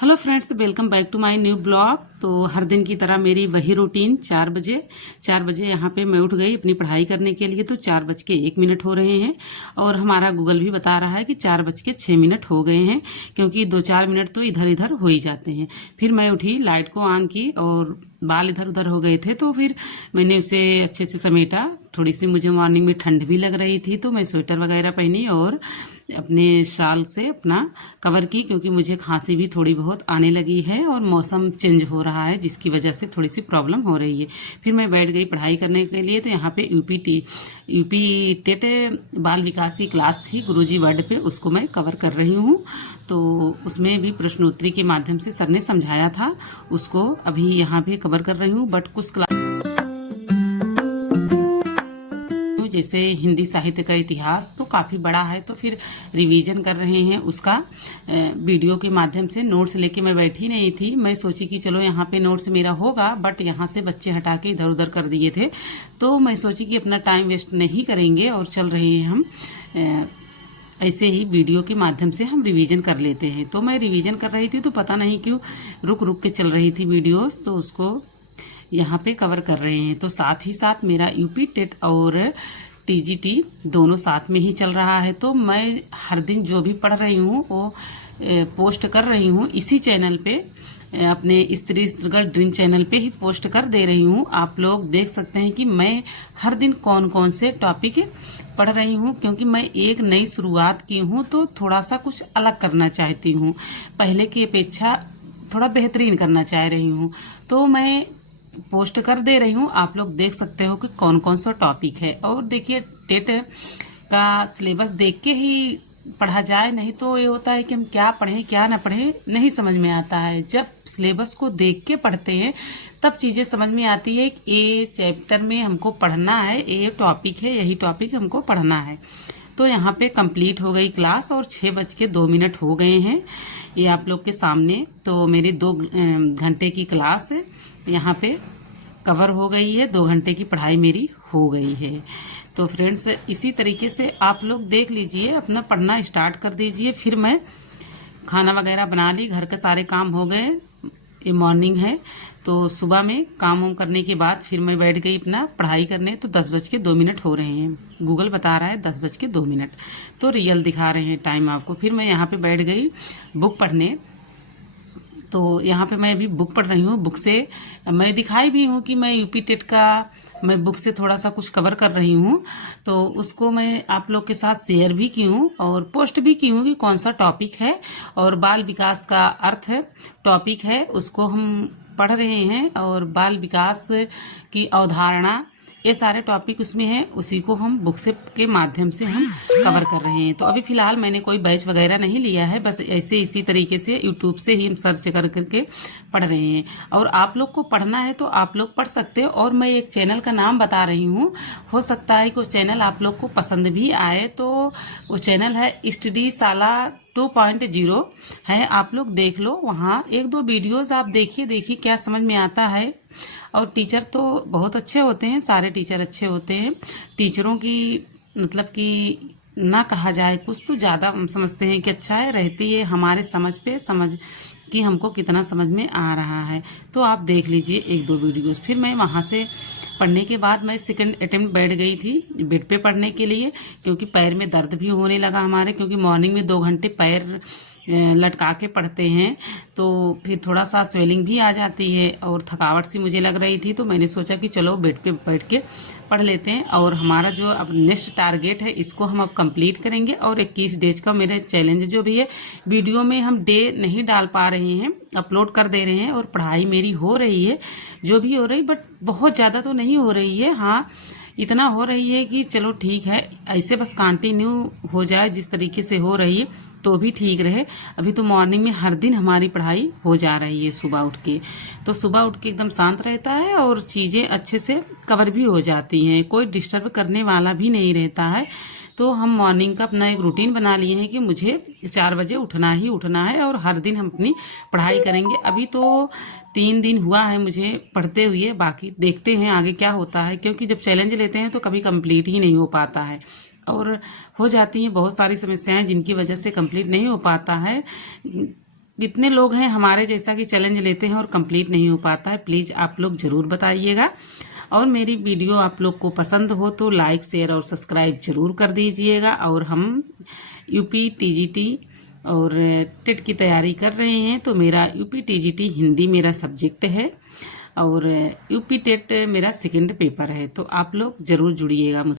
Hello friends, welcome back to my new blog. तो हर दिन की तरह मेरी वही रूटीन 4 बजे यहाँ पे मैं उठ गई अपनी पढ़ाई करने के लिए। तो 4:01 हो रहे हैं और हमारा गूगल भी बता रहा है कि 4:06 हो गए हैं, क्योंकि 2-4 मिनट तो इधर इधर हो ही जाते हैं। फिर मैं उठी, लाइट को ऑन की और बाल इधर उधर हो गए थे तो फिर मैंने उसे अच्छे से समेटा। थोड़ी सी मुझे मॉर्निंग में ठंड भी लग रही थी तो मैं स्वेटर वगैरह पहनी और अपने शाल से अपना कवर की, क्योंकि मुझे खांसी भी थोड़ी बहुत आने लगी है और मौसम चेंज हो रहा है जिसकी वजह से थोड़ी सी प्रॉब्लम हो रही है। फिर मैं बैठ गई पढ़ाई करने के लिए। तो यहाँ पे यूपी टेट बाल विकास की क्लास थी गुरुजी वर्ड पे, उसको मैं कवर कर रही हूँ। तो उसमें भी प्रश्नोत्तरी के माध्यम से सर ने समझाया था, उसको अभी यहाँ पे कवर कर रही हूँ। बट कुछ क्लास जैसे हिंदी साहित्य का इतिहास तो काफ़ी बड़ा है, तो फिर रिवीजन कर रहे हैं उसका वीडियो के माध्यम से। नोट्स लेके मैं बैठी नहीं थी, मैं सोची कि चलो यहाँ पे नोट्स मेरा होगा, बट यहाँ से बच्चे हटा के इधर उधर कर दिए थे। तो मैं सोची कि अपना टाइम वेस्ट नहीं करेंगे और चल रहे हैं हम ऐसे ही वीडियो के माध्यम से हम रिवीजन कर लेते हैं। तो मैं रिवीजन कर रही थी तो पता नहीं क्यों रुक रुक के चल रही थी वीडियोस, तो उसको यहाँ पे कवर कर रहे हैं। तो साथ ही साथ मेरा यूपी टेट और टीजीटी दोनों साथ में ही चल रहा है। तो मैं हर दिन जो भी पढ़ रही हूँ वो पोस्ट कर रही हूँ इसी चैनल पे, अपने स्त्री स्ट्रगल ड्रीम चैनल पे ही पोस्ट कर दे रही हूँ। आप लोग देख सकते हैं कि मैं हर दिन कौन कौन से टॉपिक पढ़ रही हूँ, क्योंकि मैं एक नई शुरुआत की हूँ तो थोड़ा सा कुछ अलग करना चाहती हूँ, पहले की अपेक्षा थोड़ा बेहतरीन करना चाह रही हूँ। तो मैं पोस्ट कर दे रही हूँ, आप लोग देख सकते हो कि कौन कौन सा टॉपिक है। और देखिए, टेट का सिलेबस देख के ही पढ़ा जाए, नहीं तो ये होता है कि हम क्या पढ़ें क्या ना पढ़ें नहीं समझ में आता है। जब सिलेबस को देख के पढ़ते हैं तब चीज़ें समझ में आती है कि ये चैप्टर में हमको पढ़ना है, ये टॉपिक है, यही टॉपिक हमको पढ़ना है। तो यहाँ पे कंप्लीट हो गई क्लास और 6:02 हो गए हैं ये आप लोग के सामने। तो मेरी 2 घंटे की क्लास यहाँ पे कवर हो गई है, 2 घंटे की पढ़ाई मेरी हो गई है। तो फ्रेंड्स, इसी तरीके से आप लोग देख लीजिए, अपना पढ़ना स्टार्ट कर दीजिए। फिर मैं खाना वगैरह बना ली, घर के सारे काम हो गए, ये मॉर्निंग है। तो सुबह में काम वाम करने के बाद फिर मैं बैठ गई अपना पढ़ाई करने। तो 10:02 हो रहे हैं, गूगल बता रहा है 10:02, तो रियल दिखा रहे हैं टाइम आपको। फिर मैं यहाँ पे बैठ गई बुक पढ़ने। तो यहाँ पे मैं अभी बुक पढ़ रही हूँ। बुक से मैं दिखाई भी हूँ कि मैं यूपी टेट का मैं बुक से थोड़ा सा कुछ कवर कर रही हूँ, तो उसको मैं आप लोग के साथ शेयर भी की हूँ और पोस्ट भी की हूँ कि कौन सा टॉपिक है। और बाल विकास का अर्थ है टॉपिक है, उसको हम पढ़ रहे हैं। और बाल विकास की अवधारणा, ये सारे टॉपिक उसमें हैं, उसी को हम बुक से के माध्यम से हम कवर कर रहे हैं। तो अभी फ़िलहाल मैंने कोई बैच वगैरह नहीं लिया है, बस ऐसे इसी तरीके से यूट्यूब से ही हम सर्च कर करके पढ़ रहे हैं। और आप लोग को पढ़ना है तो आप लोग पढ़ सकते हो। और मैं एक चैनल का नाम बता रही हूँ, हो सकता है कि उस चैनल आप लोग को पसंद भी आए। तो उस चैनल है स्टडी शाला 2.0 है, आप लोग देख लो, वहाँ 1-2 वीडियोज़ आप देखिए क्या समझ में आता है। और टीचर तो बहुत अच्छे होते हैं, सारे टीचर अच्छे होते हैं। टीचरों की मतलब कि ना कहा जाए कुछ, तो ज़्यादा हम समझते हैं कि अच्छा है, रहती है हमारे समझ पे समझ कि हमको कितना समझ में आ रहा है। तो आप देख लीजिए 1-2 वीडियोस। फिर मैं वहाँ से पढ़ने के बाद मैं सेकंड अटेम्प्ट बैठ गई थी बेड पे पढ़ने के लिए, क्योंकि पैर में दर्द भी होने लगा हमारे, क्योंकि मॉर्निंग में 2 घंटे पैर लटका के पढ़ते हैं तो फिर थोड़ा सा स्वेलिंग भी आ जाती है और थकावट सी मुझे लग रही थी। तो मैंने सोचा कि चलो बेड पे बैठ के पढ़ लेते हैं। और हमारा जो अब नेक्स्ट टारगेट है इसको हम अब कंप्लीट करेंगे। और 21 डेज का मेरे चैलेंज जो भी है, वीडियो में हम डे नहीं डाल पा रहे हैं, अपलोड कर दे रहे हैं। और पढ़ाई मेरी हो रही है जो भी हो रही, बट बहुत ज़्यादा तो नहीं हो रही है, हाँ इतना हो रही है कि चलो ठीक है, ऐसे बस कंटिन्यू हो जाए जिस तरीके से हो रही है तो भी ठीक रहे। अभी तो मॉर्निंग में हर दिन हमारी पढ़ाई हो जा रही है सुबह उठ के। तो सुबह उठ के एकदम शांत रहता है और चीज़ें अच्छे से कवर भी हो जाती हैं, कोई डिस्टर्ब करने वाला भी नहीं रहता है। तो हम मॉर्निंग का अपना एक रूटीन बना लिए हैं कि मुझे 4 बजे उठना ही उठना है और हर दिन हम अपनी पढ़ाई करेंगे। अभी तो 3 दिन हुआ है मुझे पढ़ते हुए, बाकी देखते हैं आगे क्या होता है, क्योंकि जब चैलेंज लेते हैं तो कभी कंप्लीट ही नहीं हो पाता है और हो जाती हैं बहुत सारी समस्याएं जिनकी वजह से कंप्लीट नहीं हो पाता है। कितने लोग हैं हमारे जैसा कि चैलेंज लेते हैं और कंप्लीट नहीं हो पाता है, प्लीज़ आप लोग ज़रूर बताइएगा। और मेरी वीडियो आप लोग को पसंद हो तो लाइक शेयर और सब्सक्राइब जरूर कर दीजिएगा। और हम यूपी टीजीटी और टेट की तैयारी कर रहे हैं, तो मेरा यूपी टीजीटी हिंदी मेरा सब्जेक्ट है और यूपी टेट मेरा सेकंड पेपर है, तो आप लोग ज़रूर जुड़िएगा मुझसे।